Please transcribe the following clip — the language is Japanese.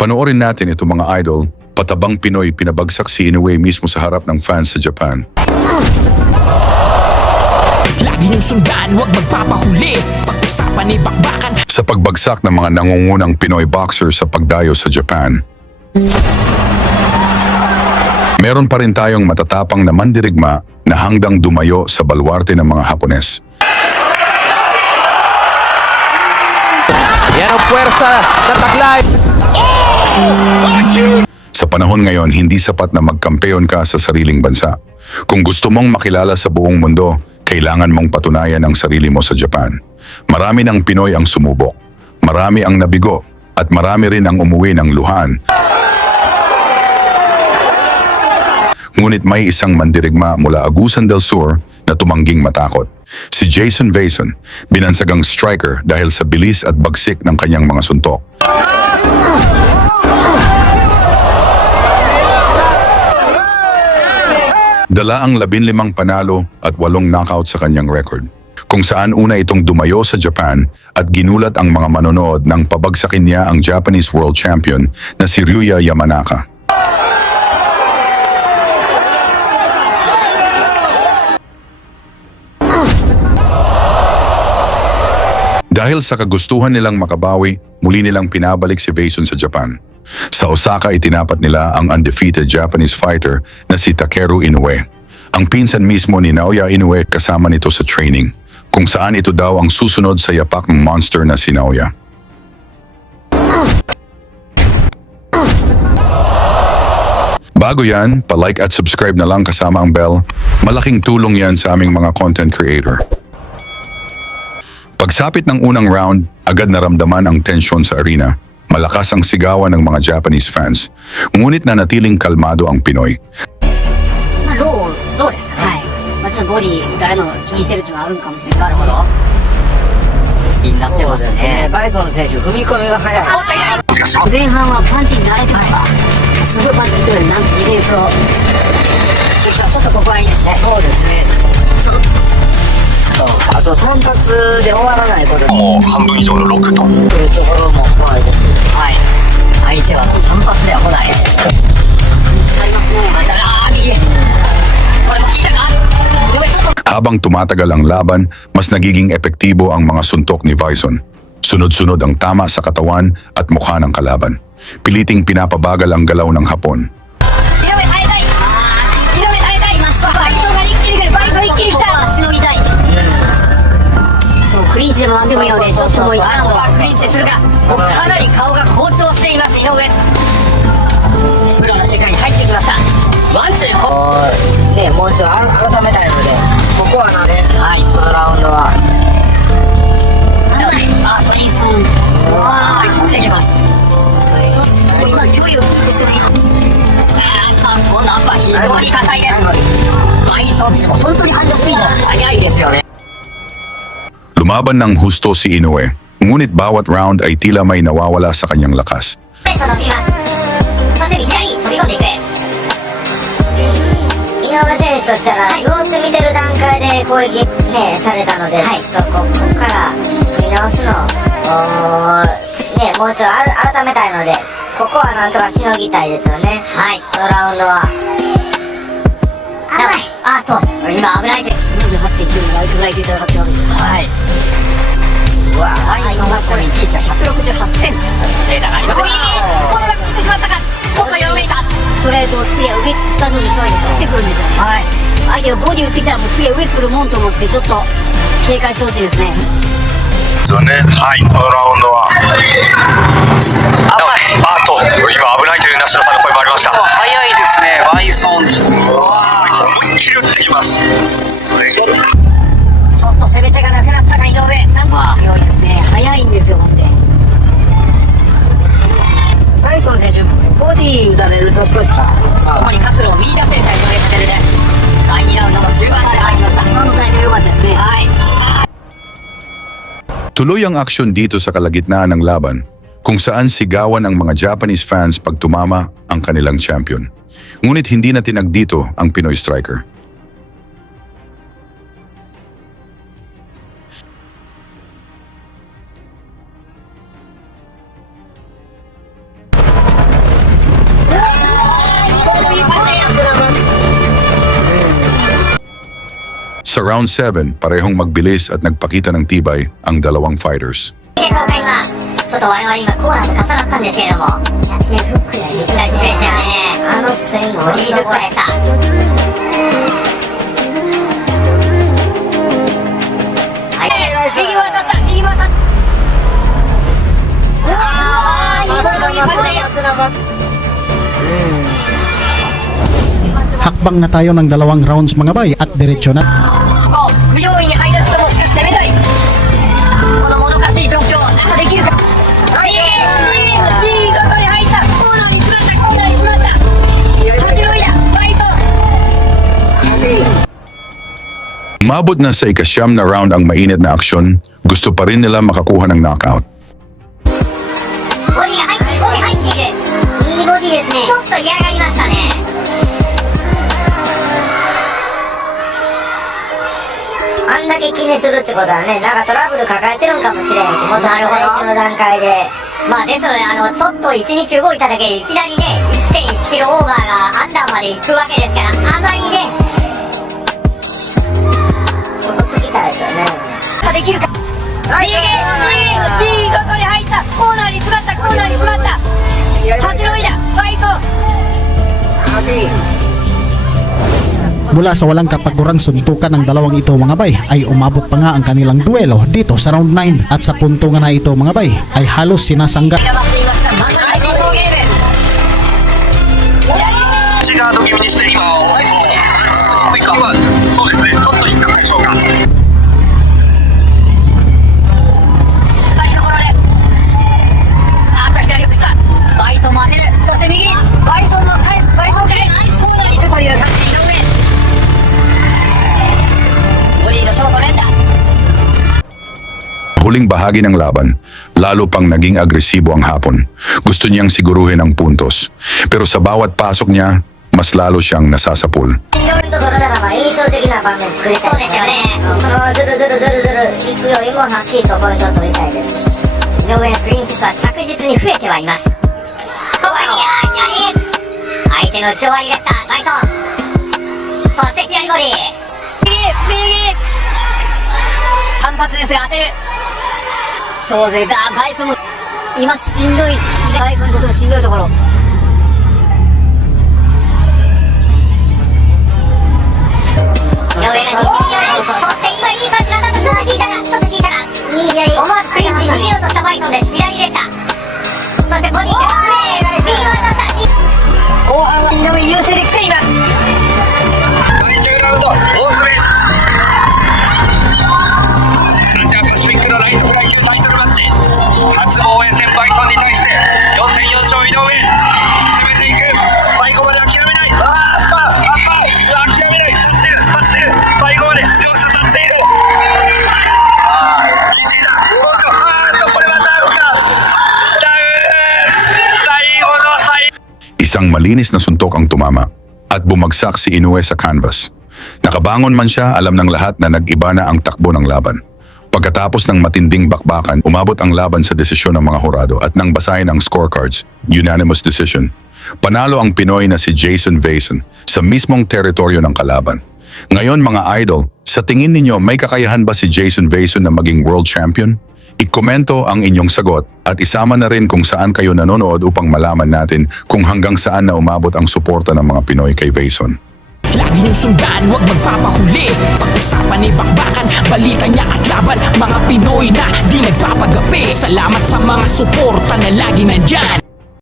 Panoorin natin ito mga idol, patabang Pinoy pinabagsak si Inoue mismo sa harap ng fans sa Japan. Lagi niyong sundan, huwag magpapahuli. Pag-usapan ni bakbakan. Sa pagbagsak ng mga nangungunang Pinoy boxer sa pagdayo sa Japan. Meron pa rin tayong matatapang na mandirigma na hanggang dumayo sa balwarte ng mga Hapones. Yan ang puwersa na taglay. Sa panahon ngayon, hindi sapat na magkampeon ka sa sariling bansa. Kung gusto mong makilala sa buong mundo, kailangan mong patunayan ang sarili mo sa Japan. Marami ng Pinoy ang sumubok, marami ang nabigo, at marami rin ang umuwi ng luhan. Ngunit may isang mandirigma mula Agusan del Sur na tumangging matakot. Si Jason Vason, binansagang striker dahil sa bilis at bagsik ng kanyang mga suntok. Dala ang 15 panalo at 8 knockout sa kanyang record. Kung saan una itong dumayo sa Japan at ginulat ang mga manonood nang pabagsakin niya ang Japanese World Champion na si Ryuya Yamanaka. Dahil sa kagustuhan nilang makabawi, muli nilang pinabalik si Vason sa Japan. Sa Osaka itinapat nila ang undefeated Japanese fighter na si Takeru Inoue. Ang pinsan mismo ni Naoya Inoue kasama nito sa training, kung saan ito daw ang susunod sa yapak ng monster na si Naoya. Bago yan, pa-like at subscribe na lang kasama ang bell. Malaking tulong yan sa aming mga content creator. Pagsapit ng unang round, agad naramdaman ang tensyon sa arena. Malakas ang sigawan ng mga Japanese fans. Ngunit nanatiling kalmado ang Pinoy. どうですかね、ちょっとボディ誰の気にしてるっていうのはあるかもしれない。なるほど。気になってますね。バイソン選手、踏み込みが速い。前半はパンチに慣れてるから、すごいパンチ打ってるのになんとディフェンスを。ちょっとここはいいですね。そうですね。あと単発で終わらないこともう半分以上の6とというところも怖いです。はい。相手は単発では来ない。ありますね。ああ、右。これも効いたか。井上ちょっと。 Habang tumatagal ang laban, mas nagiging epektibo ang mga suntok ni Vason. Sunod-sunod ang tama sa katawan at mukha ng kalaban. Piliting pinapabagal ang galaw ng Hapon. 井上耐えたい。井上耐えたい。バイソンが一気に来る。バイソン一気に来た。しのぎたい。そうクリンチでもなんでもいいのでちょっともう一度クリンチするか。もうかなり顔が好調しています井上。プロの世界に入ってきました。ワンツーこね、もうちょっと改めたいので、ここはね、はい、このラウンドは。あトリンソン入ってきます。ちょっと今距離をキープしてる。このアッパー非常に多彩です。バイソン本当にハンドスピード速いですよね。 Lumaban ng husto si Inoue, ngunit bawat round ay tila may nawawala sa kanyang lakas. 井上選手としたら、様子見てる段階で攻撃、ね、されたので、ここから見直すのを、ね、もうちょっと改めたいので、ここはなんとかしのぎたいですよね。はい、このラウンドは。危ない。今危ないで。48.9のライトフライでいただくわけですか。はい。うわバイソンはちなみにピーチは168センチ。データがあります。そのまま効いてしまったか。ちょっとよろめいた。ストレートを次は上、下のに打ってくるんですよね。はい。相手がボディ打ってきたらもう次は上来るもんと思ってちょっと警戒してほしいですね。そうね、はい、このラウンドはあと今危ないという梨野さんの声もありました。早いですね、バイソン。切るってきます。ちょっと攻め手がなくなったか井上。なんか強いですね。速いんですよほんで。バイソン選手、ボディ打たれると少し。そこに活路を見出せた井上カテルです。第2ラウンドも終盤まで入りました。今のタイミング良かったですね。はい。 Tuloy ang aksyon dito sa kalagitnaan ng laban, kung saan sigawan ang mga Japanese fans pag tumama ang kanilang champion. Ngunit hindi na tinag dito ang Pinoy striker. Sa round 7, parehong magbilis at nagpakita ng tibay ang dalawang fighters. でしょうか今ちょっと我々今コーナーと重なったんですけれどもいきなりフックですねいきなりフックでしたよねあのスイングもいいフックでしたはい右も当たった右も当たったああいいパスいいパス Hakbang na tayo ng dalawang rounds mga bay at diretsyo na. 不用意に入らずともしかし攻めたいこのもどかしい状況何できるかいいがかり入ったコーナーに詰まったコーナーに詰まった八の井だバイソン Umabot na sa ikasyam na round ang mainit na aksyon, gusto pa rin nila makakuha ng knockout. ボディが入ってボディ入っているいいボディですねちょっと嫌がりましたねあんだけ気にするってことはねなんかトラブル抱えてるんかもしれんしもっと練習の段階でまあですのでちょっと1日動いただけでいきなりね 1.1 キロオーバーがアンダーまで行くわけですからあまりねそこつきたいですよねできるかいいがかり入ったコーナーに詰まったコーナーに詰まった八の井だバイソン Mula sa walang kapagurang suntukan ng dalawang ito mga bay ay umabot pa nga ang kanilang duelo dito sa round 9 at sa punto nga na ito mga bay ay halos sinasangga. が待っていましたまさにショートゲーム内ガード気味にして今そうですねちょっと引っかかりでしょうかバリの頃ですあっと左を食ったバイソンも当てるそして右バイソンの返すバイソン返すコーナーに行くという感じ井上ボディのショート連打 Huling bahagi ng laban, lalo pang naging agresibo ang Hapon. Gusto niyang siguruhin ang puntos. Pero sa bawat pasok niya, mas lalo siyang nasasapul. いろいろとドラならば印象的な場面作りたいですよねこのままズルズルズルズルいくよりもはっきりとポイントを取りたいです井上のクリーンヒットは着実に増えてはいますここに左相手の打ち終わりでしたバイソンそして左ボディ右反発ですが当てるそうぜだバイソンも今しんどいバイソンにとてもしんどいところ井上が西に寄るそして今いいパンチが当たったちょっと引いたかちょっと引いたかいい左思わずクリンチ逃げようとしたバイソンです左でしたそしてボディから右を当たった後半は井上優勢で来ています最終ラウンド大詰めアジアパシフィックのライトフライ級タイトルマッチ初防衛戦バイソンに対して4戦4勝井上攻めていく最後まで諦めない諦めない立ってる最後まで両者立っているこれはダウン最後の最後 Isang malinis na suntok ang tumama at bumagsak si Inoue sa canvas. Nakabangon man siya, alam ng lahat na nag-iba na ang takbo ng laban. Pagkatapos ng matinding bakbakan, umabot ang laban sa desisyon ng mga hurado at nang basahin ang scorecards, unanimous decision. Panalo ang Pinoy na si Jason Vason sa mismong teritoryo ng kalaban. Ngayon mga idol, sa tingin ninyo may kakayahan ba si Jason Vason na maging world champion? I-komento ang inyong sagot at isama na rin kung saan kayo nanonood upang malaman natin kung hanggang saan na umabot ang suporta ng mga Pinoy kay Vason. Lagi niyong sundan, huwag magpapahuli. Pag-usapan ni bakbakan, balita niya at laban. Mga Pinoy na di nagpapagapi. Salamat sa mga suporta na lagi nandyan.